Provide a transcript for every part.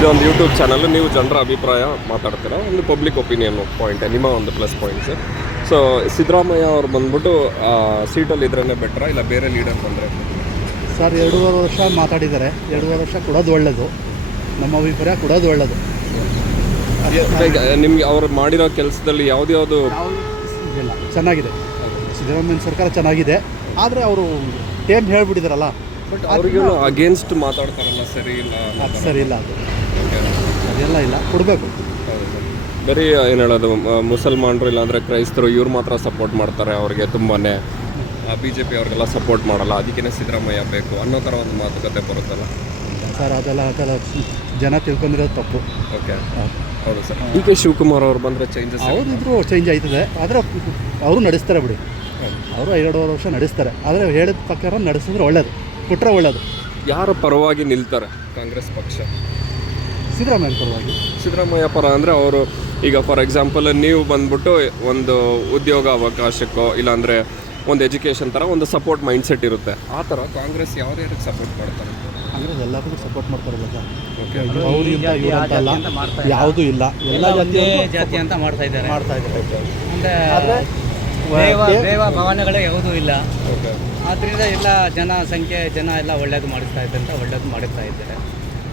ಇದೊಂದು YouTube channel, ನೀವು ಜನರ ಅಭಿಪ್ರಾಯ ಮಾತಾಡ್ತೀರಾ, ಒಂದು ಪಬ್ಲಿಕ್ ಒಪಿನಿಯನ್ ಪಾಯಿಂಟ್, ನಿಮ್ಮ ಒಂದು ಪ್ಲಸ್ ಪಾಯಿಂಟ್ಸ್. ಸೊ ಸಿದ್ದರಾಮಯ್ಯ ಅವ್ರು ಬಂದ್ಬಿಟ್ಟು ಸೀಟಲ್ಲಿ ಇದ್ರೇ ಬೆಟ್ರಾ ಇಲ್ಲ ಬೇರೆ ಲೀಡರ್ ಬಂದರೆ? ಸರ್ 2.5 ವರ್ಷ ಮಾತಾಡಿದ್ದಾರೆ. 2.5 ವರ್ಷ ಕೊಡೋದು ಒಳ್ಳೆಯದು, ನಮ್ಮ ಅಭಿಪ್ರಾಯ ಕೊಡೋದು ಒಳ್ಳೆಯದು. ನಿಮಗೆ ಅವ್ರು ಮಾಡಿರೋ ಕೆಲಸದಲ್ಲಿ ಯಾವ್ದು ಇಲ್ಲ, ಚೆನ್ನಾಗಿದೆ. ಸಿದ್ದರಾಮಯ್ಯ ಸರ್ಕಾರ ಚೆನ್ನಾಗಿದೆ, ಆದರೆ ಅವರು ಟೇಮ್ ಹೇಳ್ಬಿಟ್ಟಿದಾರಲ್ಲ. ಬಟ್ ಅವ್ರಿಗೂ ಅಗೇನ್ಸ್ಟ್ ಮಾತಾಡ್ತಾರಲ್ಲ, ಸರಿ ಇಲ್ಲ, ಅದು ಸರಿ ಇಲ್ಲ, ಅದೆಲ್ಲ ಇಲ್ಲ, ಕೊಡಬೇಕು. ಬರೀ ಏನು ಹೇಳೋದು, ಮುಸಲ್ಮಾನರು ಇಲ್ಲಾಂದರೆ ಕ್ರೈಸ್ತರು ಇವ್ರು ಮಾತ್ರ ಸಪೋರ್ಟ್ ಮಾಡ್ತಾರೆ ಅವ್ರಿಗೆ, ತುಂಬಾ BJP ಅವ್ರಿಗೆಲ್ಲ ಸಪೋರ್ಟ್ ಮಾಡಲ್ಲ, ಅದಕ್ಕೇ ಸಿದ್ದರಾಮಯ್ಯ ಬೇಕು ಅನ್ನೋ ಥರ ಒಂದು ಮಾತುಕತೆ ಬರುತ್ತಲ್ಲ ಸರ್. ಅದೆಲ್ಲ ಜನ ತಿಳ್ಕೊಂಡಿರೋದು ತಪ್ಪು. ಓಕೆ, ಹೌದು ಸರ್. DK ಶಿವಕುಮಾರ್ ಅವ್ರು ಬಂದರೆ ಚೇಂಜಸ್ ಅವ್ರಿದ್ರು ಚೇಂಜ್ ಆಯ್ತದೆ, ಆದರೆ ಅವರು ನಡೆಸ್ತಾರೆ ಬಿಡಿ. ಅವರು 2.5 ವರ್ಷ ನಡೆಸ್ತಾರೆ, ಆದರೆ ಹೇಳಿದ ಪ್ರಕಾರ ನಡೆಸಿದ್ರೆ ಒಳ್ಳೇದು, ಕೊಟ್ಟರೆ ಒಳ್ಳೇದು. ಯಾರ ಪರವಾಗಿ ನಿಲ್ತಾರೆ ಕಾಂಗ್ರೆಸ್ ಪಕ್ಷ? ಸಿದ್ದರಾಮಯ್ಯ ಪರವಾಗಿ. ಸಿದ್ದರಾಮಯ್ಯ ಪರ ಅಂದರೆ ಅವರು ಈಗ ಫಾರ್ ಎಕ್ಸಾಂಪಲ್ ನೀವು ಬಂದ್ಬಿಟ್ಟು ಒಂದು ಉದ್ಯೋಗ ಅವಕಾಶಕ್ಕೋ ಇಲ್ಲಾಂದರೆ ಒಂದು ಎಜುಕೇಷನ್ ಥರ ಒಂದು ಸಪೋರ್ಟ್ ಮೈಂಡ್ಸೆಟ್ ಇರುತ್ತೆ, ಆ ಥರ ಕಾಂಗ್ರೆಸ್ ಯಾವುದೇ ಸಪೋರ್ಟ್ ಮಾಡ್ತಾರೆ? ಕಾಂಗ್ರೆಸ್ ಎಲ್ಲರಿಗೂ ಸಪೋರ್ಟ್ ಮಾಡ್ತಾರಲ್ಲ ಸರ್. ಅವರಿಂದ ಇವರಂತ ಅಲ್ಲ, ಯಾವುದೂ ಇಲ್ಲ, ಎಲ್ಲ ಜಾತಿ ಅಂತ ಮಾಡ್ತಾ ಇದ್ದಾರೆ. ಆದರೆ ದೇವ ಭಾವನೆಗಳೇ ಯಾವುದೂ ಇಲ್ಲ. ಆದ್ದರಿಂದ ಎಲ್ಲ ಜನ ಎಲ್ಲ ಒಳ್ಳೇದು ಮಾಡಿಸ್ತಾ ಇದ್ದಂತ ಒಳ್ಳೇದು ಮಾಡಿಸ್ತಾ ಇದ್ದಾರೆ.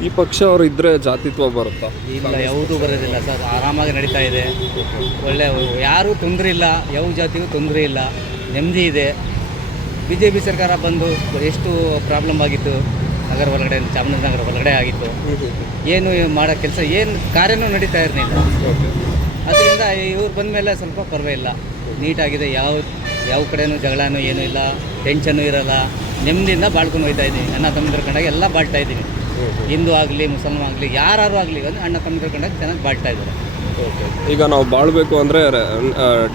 ಈ ಪಕ್ಷ ಅವರು ಇದ್ದರೆ ಜಾತಿತ್ವ ಬರುತ್ತಾ? ಇಲ್ಲ, ಯಾವುದೂ ಬರೋದಿಲ್ಲ ಸರ್, ಆರಾಮಾಗಿ ನಡೀತಾ ಇದೆ. ಒಳ್ಳೆ ಯಾರೂ ತೊಂದರೆ ಇಲ್ಲ, ಯಾವ ಜಾತಿಗೂ ತೊಂದರೆ ಇಲ್ಲ, ನೆಮ್ಮದಿ ಇದೆ. BJP ಸರ್ಕಾರ ಬಂದು ಎಷ್ಟು ಪ್ರಾಬ್ಲಮ್ ಆಗಿತ್ತು, ನಗರ ಒಳಗಡೆ, ಚಾಮರಾಜನಗರ ಒಳಗಡೆ ಆಗಿತ್ತು, ಏನು ಮಾಡೋ ಕೆಲಸ ಏನು ಕಾರ್ಯನೂ ನಡೀತಾ ಇರಲಿಲ್ಲ. ಅದರಿಂದ ಇವ್ರು ಬಂದ ಮೇಲೆ ಸ್ವಲ್ಪ ಪರವಾಗಿಲ್ಲ, ನೀಟಾಗಿದೆ. ಯಾವ ಕಡೆನೂ ಜಗಳನೂ ಏನೂ ಇಲ್ಲ, ಟೆನ್ಷನ್ನು ಇರೋಲ್ಲ, ನೆಮ್ಮದಿಯಿಂದ ಬಾಳ್ಕೊಂಡು ಹೋಗ್ತಾ ಇದ್ದೀವಿ. ಅಣ್ಣ ತಮ್ಮಂದಿರ ಕಂಡಾಗ ಎಲ್ಲ ಬಾಳ್ತಾ ಇದ್ದೀವಿ. ಹಿಂದೂ ಆಗಲಿ ಮುಸಲ್ಮಾನ್ ಆಗಲಿ ಯಾರು ಆಗಲಿ ಒಂದು ಅಣ್ಣ ತಮ್ಮಂದಿರ ಕಂಡಾಗ ಚೆನ್ನಾಗಿ ಬಾಳ್ತಾ ಇದ್ದಾರೆ. ಈಗ ನಾವು ಬಾಳಬೇಕು ಅಂದರೆ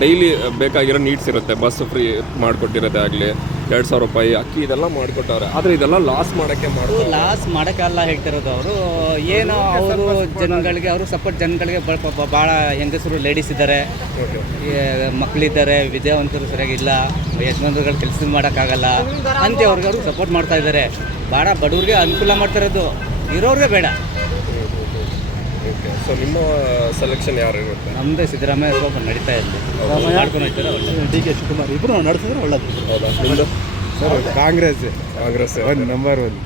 ಡೈಲಿ ಬೇಕಾಗಿರೋ ನೀಡ್ಸ್ ಇರುತ್ತೆ, ಬಸ್ ಫ್ರೀ ಮಾಡಿಕೊಟ್ಟಿರೋದೇ ಆಗಲಿ, 2,000 ರೂಪಾಯಿ ಅಕ್ಕಿ ಇದೆಲ್ಲ ಮಾಡಿಕೊಟ್ಟವ್ರೆ. ಆದರೆ ಇದೆಲ್ಲ ಲಾಸ್ ಮಾಡೋಕ್ಕೆಲ್ಲ ಹೇಳ್ತಿರೋದು ಅವರು. ಏನು ಅವರು ಜನಗಳಿಗೆ, ಅವರು ಸಪೋರ್ಟ್ ಜನಗಳಿಗೆ ಭಾಳ ಹೆಂಗಸರು ಲೇಡೀಸ್ ಇದ್ದಾರೆ, ಮಕ್ಕಳಿದ್ದಾರೆ, ವಿದ್ಯಾವಂತರು ಸರಿಯಾಗಿಲ್ಲ, ಯಜಮಾನರುಗಳು ಕೆಲಸ ಮಾಡೋಕ್ಕಾಗಲ್ಲ ಅಂತ ಅವ್ರಿಗೆ ಸಪೋರ್ಟ್ ಮಾಡ್ತಾ ಇದ್ದಾರೆ. ಭಾಳ ಬಡವ್ರಿಗೆ ಅನುಕೂಲ ಮಾಡ್ತಿರೋದು, ಇರೋರಿಗೆ ಬೇಡ. ಸೊ ನಿಮ್ಮ ಸೆಲೆಕ್ಷನ್ ಯಾರು ಇರುತ್ತೆ? ನಮ್ಮದೇ ಸಿದ್ದರಾಮಯ್ಯ ಸ್ವಲ್ಪ ನಡೀತಾ ಇದೆ, ಮಾಡ್ಕೊಂಡು ಹೋಗ್ತಾರೆ ಒಳ್ಳೆ. DK ಶಿವಕುಮಾರ್ ಇಬ್ಬರು ನಡೆಸಿದ್ರೆ ಒಳ್ಳೇದು. ಹೌದಾ? ನಿಮ್ಮದು? ಕಾಂಗ್ರೆಸ್ ಕಾಂಗ್ರೆಸ್ ನಂಬರ್ 1.